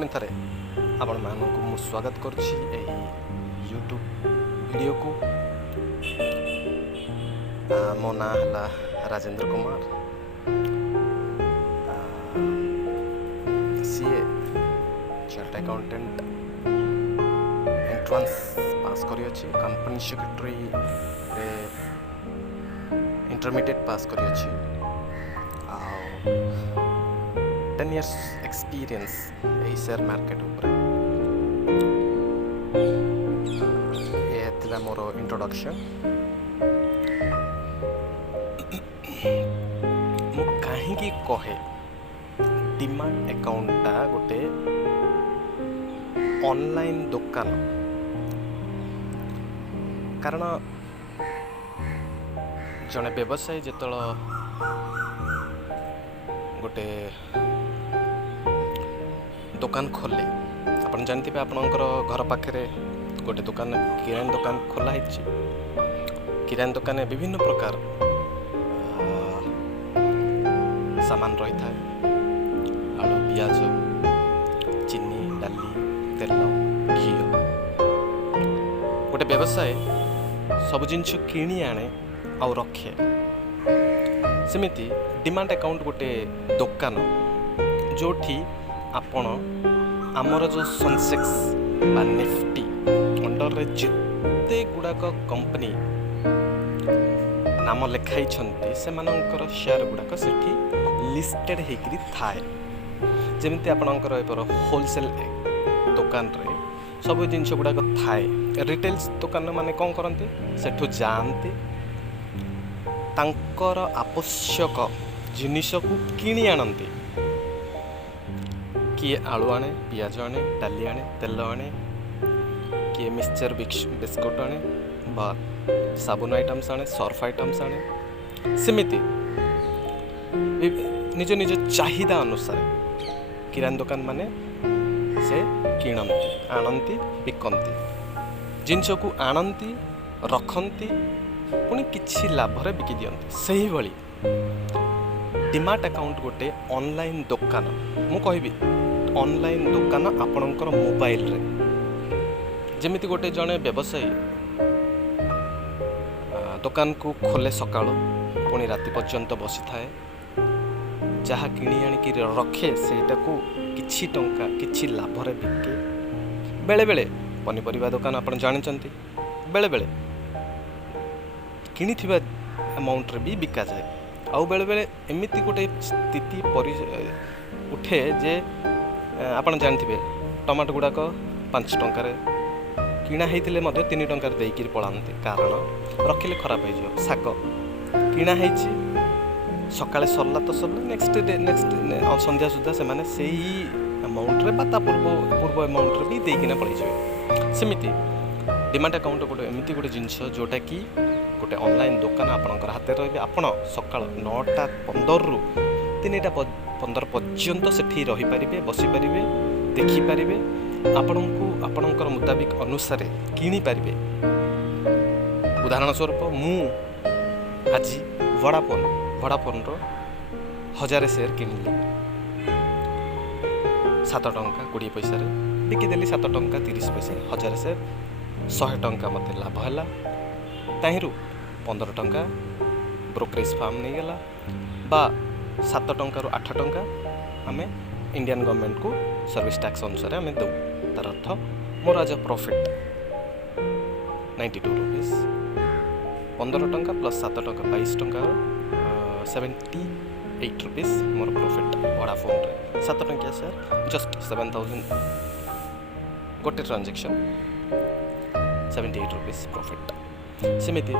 पुणी थे आपण मानू मु स्वागत करुच्ची यूट्यूब वीडियो को। मो ना है Rajendra Kumar. CA chart accountant entrance pass करी कंपनी सेक्रेटरी इंटरमीडिएट पास करी 10 years experience ए शेयर मार्केट ऊपर। ये थिला मोर इंट्रोडक्शन। मु काहे की कहे डिमांड अकाउंटा गोटे ऑनलाइन दुकान, कारण जने व्यवसायी जेतल गोटे दुकान खोले, आपन जानते आपणकर घर पाखे गोटे दुकान किराना दुकान खोला है। किराना दुकान में विभिन्न प्रकार सामान रही था, आलू पियाज चीनी डाली तेल घी। गोटे व्यवसाय सब जिनस किणी आने आ रखे, सेमिति डिमांड अकाउंट गोटे दुकान जोठी आपण आमर जो सेंसेक्स बा निफ्टी अंडर रे जिते गुड़ाक कंपनी नाम लिखाई से मानकर शेयर गुड़ाक सेठी लिस्टेड होकर थाए। जमीती आपणकर होलसेल दुकान रे सब जिनस गुड़ाक थाए। रिटेल्स दुकान माने कौन करते, सेठू जाते तांकर आवश्यक जिनिस को किणी आनती। किए आलू आने, पियाज आने, डाली आने, तेल आने, किए मिक्सचर बिस्कुट आने बा साबुन आइटम्स आने, सर्फ आइटम्स आने। सेमिति निज निज चाहिदा अनुसार किराना दुकान माने से किणती आनती बिकती जिनस को आनती रखती पुणी किछि लाभ रे बिकी दियंती। सही भली डिमाट अकाउंट गोटे ऑनलाइन दुकान, मु कहबी ऑनलाइन दुकान आपणकर मोबाइल रे। जमिति गोटे जड़े व्यवसायी दुकान को खोले सका पुणी राति पर्यंत बसी थाए, जहाँ किणी आनिकी रखे सेटा को किछि टंका किछि लाभ रे बिके। बेले बेले पनीपरिया दुकान आपण जानते, बेले बेले किणी थिबा अमाउंट रे भी बिका जाए। आउ बेले बेले एमिति गोटे स्थिति उठे जे आपण जानते टमाटो गुड़ाक 5 टंकार किणा होते 3 टंकार देकर पलाते, कारण रखिले खराब हो। शाग किणा सकाଳେ सरला तो सरला, नेक्स्ट संध्या सुधा से अमाउंट रे बता पूर्व अमाउंट रे भी देकिना पड़े जाए। सेमिति डिमांड अकाउंट गोटे एमती गोटे जिनस जोटा कि गोटे ऑनलाइन दुकान आपणकर हाथ रही। आपण सकाळ 9:15 रु 3:15 पर्यंत सेठी रही पारिबे, बसी पारिबे, देखि पारिबे, आपणकर मुताबिक अनुसार किनी पारिबे। उदाहरण स्वरूप मु आज वोडाफोन रो 1000 शेयर किनली 7 टंका 20 पैसा रे बिकिदेली। 7 टंका 30 पैसा 1000 शेयर 100 टंका मते लाभ है। ताहिरु 15 टंका ब्रोकरेज फार्म नहीं गला, बा 7 टंका 8 टंका आम इंडियन गवर्नमेंट को सर्विस टैक्स अनुसार आम दू। तार अर्थ मोर आज प्रॉफिट 92 रुपीज। 15 टंका प्लस 7 टंका 22 टंका 78 रुपीज मोर प्रॉफिट वोडाफोन रे। 7 टंकिया शेयर जस्ट 7000 गोटे ट्रांजेक्शन 78 रुपीज प्रॉफिट। सेमिति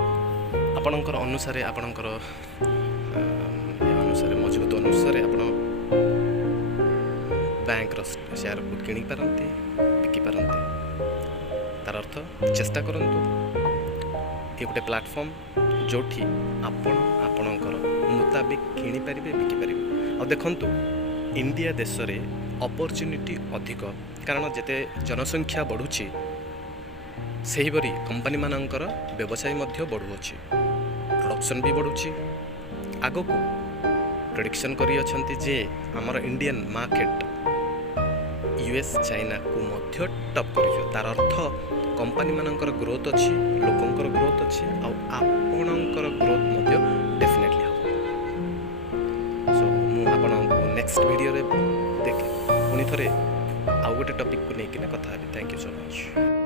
आपणकर अनुसार आपणकर अनुसार मजबूत अनुसार आपण बैंक शेयर को किणी पारंती, बिकी पारंती। तार अर्थ चेष्टा करंतु ये गोटे प्लेटफॉर्म जोठी आपणकर मुताबिक किणी पारिबे, बिकी पारिबे। आ देखंतु इंडिया देश रे अपॉर्चुनिटी अधिक, कारण जेते जनसंख्या बढ़ुची सही भरी कंपनी मानकर व्यवसाय मध्य बढ़ुअछि, प्रोडक्शन भी बढ़ुची। आगो को प्रेडिक्शन करी अछंती जे हमर इंडियन मार्केट यूएस चाइना को मध्य टप कर तार अर्थ कंपनी मानकर ग्रोथ अच्छी लोकंकर ग्रोथ अच्छी आपणकर ग्रोथ डेफिनेटली हम सो मुझे नेक्स्ट वीडियो देख पुणी थे आउ गोटे टॉपिक को लेकिन कथा थैंक यू सो मच।